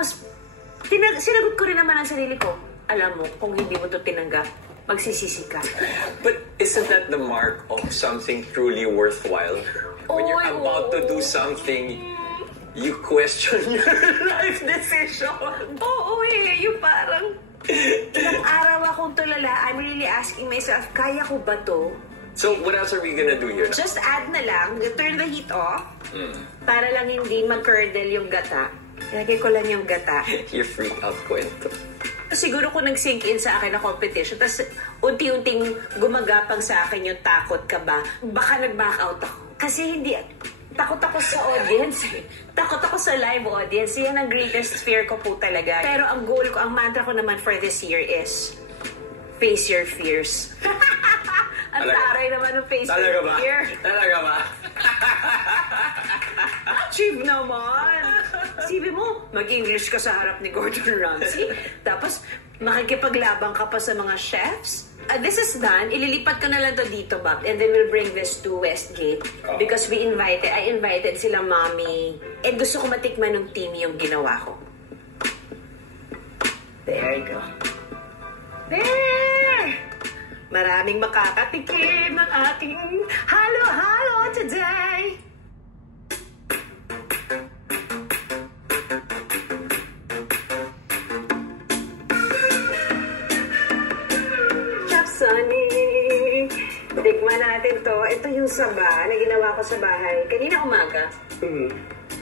Tapos, sinagot ko rin naman ang sarili ko. Alam mo, kung hindi mo to tinanggap, magsisisi ka. But isn't that the mark of something truly worthwhile? When you're about to do something, you question your life decision. Oo yung parang, ilang araw akong tulala, I'm really asking myself, kaya ko ba to? So, what else are we gonna do here? Just add na lang, turn the heat off, para lang hindi mag-curdle yung gata. Ilagay ko lang yung gata. Your freak out kwento. Siguro kung nag-sink in sa akin na competition, tapos unti-unting gumagapang sa akin yung takot ka ba, baka nag-back out ako. Kasi hindi, takot ako sa audience. Takot ako sa live audience. Yan ang greatest fear ko po talaga. Pero ang goal ko, ang mantra ko naman for this year is face your fears. Ang taray naman ng face your fear. Talaga ba? Achieve naman! Sabi mo, mag-English ka sa harap ni Gordon Ramsay, tapos makikipaglabang ka pa sa mga chefs. This is done. Ililipat ko na lang to dito, Bob, and then we'll bring this to Westgate because I invited sila Mommy, and gusto ko matikman ng team yung ginawa ko. There you go. There! Maraming makakatikim ng ating halo-halo today! Sunny! Tikman natin to. Ito yung saba na ginawa ko sa bahay. Kanina umaga.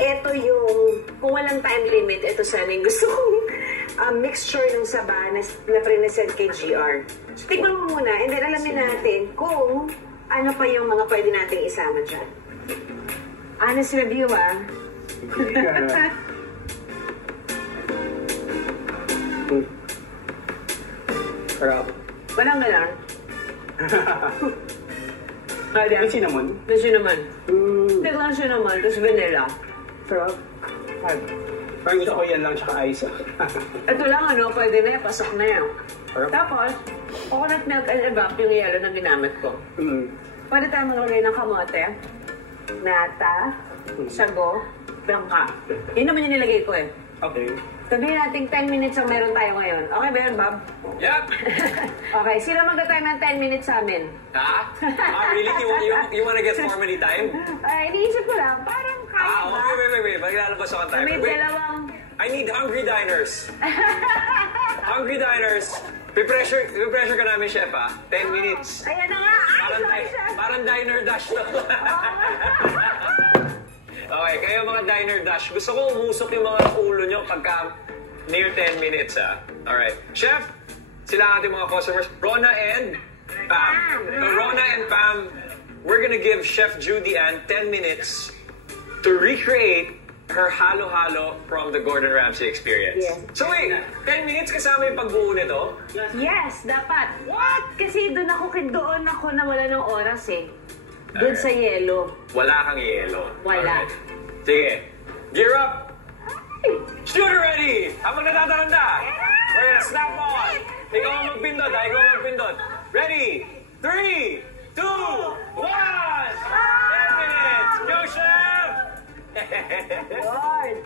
Ito yung, kung walang time limit, ito sana yung gusto kong mixture ng saba na pre-send kay GR. So, tikman mo muna and then alamin natin kung ano pa yung mga pwede nating isama dyan. Honest review, Sarap. Walang galang. May cinnamon? May cinnamon. Tiglang cinnamon, tapos vanilla. Sarap. Parang gusto ko yan lang tsaka ice. Ito lang pwede na yan, pasok na yan. Tapos, coconut milk and evap yung yellow na ginamit ko. Pwede tayo maglagay ng kamote, nata, sago, bangka. Yun naman yung nilagay ko Okay. Sabihin natin 10 minutes ang meron tayo ngayon. Okay ba yun, Bob? Yep. Okay, sino magta-time ng 10 minutes sa amin? Ha? Really? You wanna get formally time? Ay, iniisip ko lang, parang kaya ba? Wait. Maglalabas ako ng timer. May Wait. dalawang... I need hungry diners. Hungry diners. Pipressure ka namin, chef, 10 minutes. Ayan na nga! Parang diner dash to. Okay, kayo mga diner dash. Gusto ko umusok yung mga ulo nyo pagka near 10 minutes, Alright. Chef, sila ang ating mga customers. Rona and Pam. Rona and Pam, we're gonna give Chef Judy Ann 10 minutes to recreate her halo-halo from the Gordon Ramsay experience. Yes. So wait, 10 minutes kasama yung pagbuo nito? Yes, dapat. What? Kasi doon ako na wala ng oras Doon sa yelo. Wala kang yelo. Wala. Alright. Sige. Gear up! Shooter ready! Habang natataranda! We're gonna snap on! Ikaw ang magpindot, Ikaw ang magpindot. Ready? 3, 2, 1! 10 minutes! Go, Chef! Lord.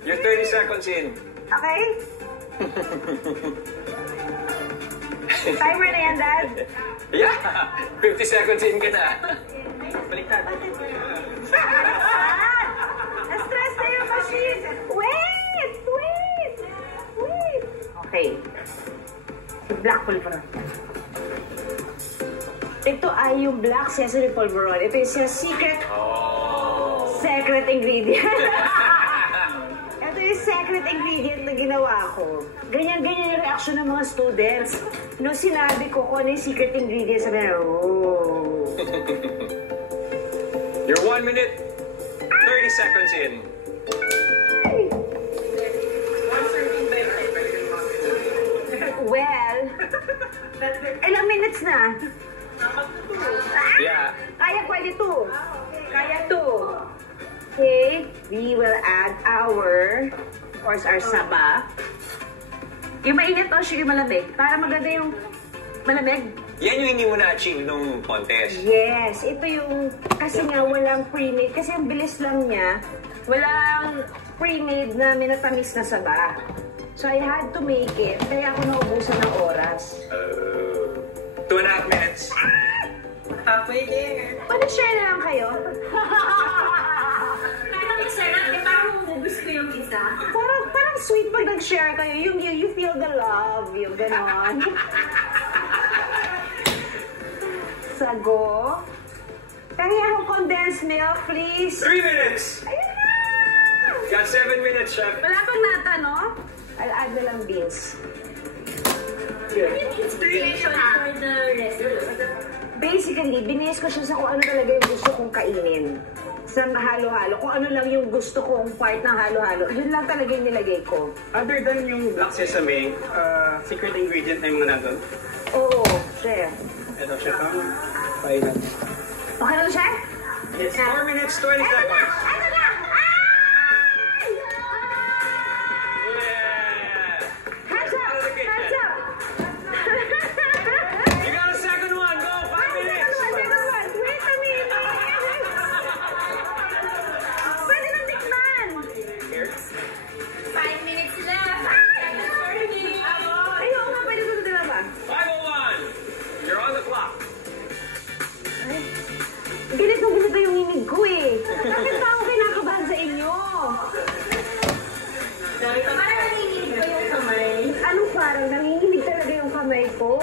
You're 30 seconds in. Okay? Timer na yan, Dad. Yeah! 50 seconds in ka na. Baliktad. Na-stress na yung machine. Wait! Okay. Black pulveron. Ito ay yung black sesame pulveron. Ito yung secret ingredient. Ito yung secret ingredient na ginawa ko. Ganyan-ganyan yung reaction ng mga students. Nung sinabi ko kung ano yung secret ingredient, sabi na, You're 1 minute, 30 seconds in. Well, ilang minutes na? Yeah. Kaya pwede to. Kaya to. Okay, we will add our saba. Yung mainit o yung malamig. Para maganda yung malamig. Yan yung hindi mo na-achieve nung contest. Yes, ito yung, kasi nga walang pre-made. Kasi ang bilis lang niya. walang pre-made na minatamis na saba. So I had to make it, kaya ako naubusan ng oras. 2.5 minutes. Halfway there. Mag-share na lang kayo. Parang sarap, eh, parang umubos ko yung isa. Parang sweet pag nag-share kayo. Yung you feel the love, yung ganon. Sago. Kaya ako condensed milk, please. 3 minutes. Ayun na! Got 7 minutes, Chef. Wala pang nata, no? I'll add na lang beans. Inspiration for the recipe. Basically, binis ko siya sa kung ano talaga yung gusto kong kainin. Sa halo-halo. Kung ano lang yung gusto kong part ng halo-halo. Yun lang talaga yung nilagay ko. Other than yung black sesame, secret ingredient na yung mga nandun. Oo, chef. Ito siya pang final. Okay na ba, chef? Yes. 4 minutes, 20 seconds. Ano na? Yeah. Hands up! Hands up! You got a second one. Go. 5 minutes. Second one. Wait a minute. Pwede nang tikman. 5 minutes left. Ayoko nga, pwede ko na ba? 5:01. You're on the clock. Ganito yung imig ko eh. Bakit pa ako kinakabahan sa inyo? Parang nanginginig ko yung kamay. Anong parang nanginginig talaga yung kamay ko?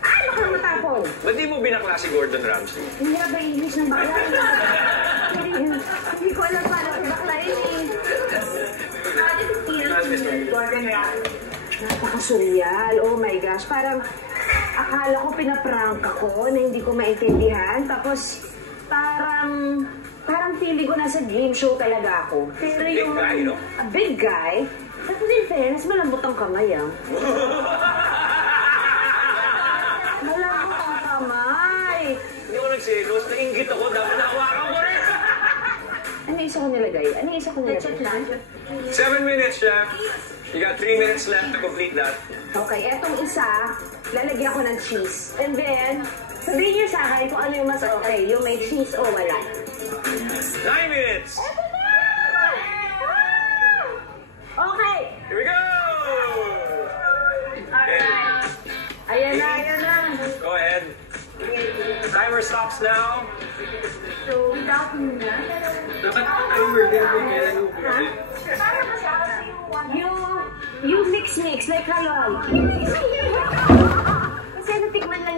Ay, baka matapon. Ba't di mo binakla si Gordon Ramsay? Hindi na ba English ng bakla? Hindi ko alam paano sa bakla yun eh. Napakasuryal. Oh my gosh. Parang akala ko pinaprank ako na hindi ko maintindihan. Tapos parang feeling ko nasa game show talaga ako. Pero Big yung guy, no? a big guy. Tapos in fairness, malambot ang kamay ah. Malambot ang kamay. Hindi ko nagselos. Nainggit ako. Dapat nahawakan ko rin. Ano yung isa ko nilagay? 7 minutes, Chef. You got 3 minutes left to complete that. Okay, etong isa, lalagyan ko ng cheese. And then, sabihin niyo sa akin kung ano yung mas okay, yung may cheese o wala. 9 minutes. Okay! Here we go. Okay. Ayan na. Go ahead. Timer stops now. So, without muna. Dapat timer din po kailan yung Ha? Yung mix, like halal. Kasi natikman lang